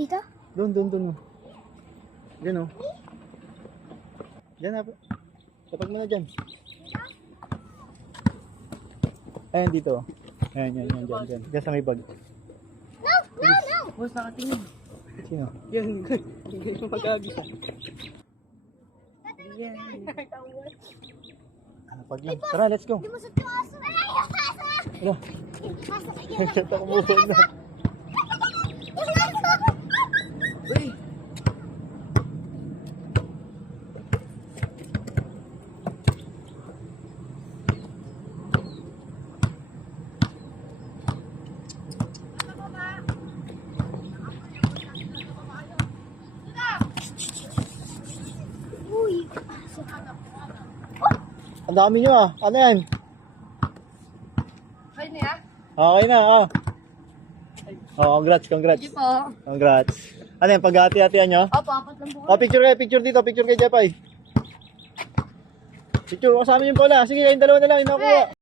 Dito? Doon. Diyan, oh. Diyan na po. Tapag mo na dyan. Ayan, dito. Ayan, dyan. Diyan sa may bag. No! Boss, nakatingin. Sino? Yan, hindi ko mag-agisa. Yan. Pag lang. Tara, let's go. Di mo sa tuwaso. Ay, yung aso! Ano? Yung aso! Nagsalta ko mo na. Yung aso! Uy! Uy! Aso! Ang dami nyo ah. Ano yan? Ay, niya? Okay na ah. Oh, congrats. Sige po. Congrats. Ano yan? Pag-hati-hatian nyo? Opo, apat lang po. Oh, picture dito. Picture kay Jepay. Picture, kasama nyo pala. Sige, kayong dalawa na lang. Inakuha.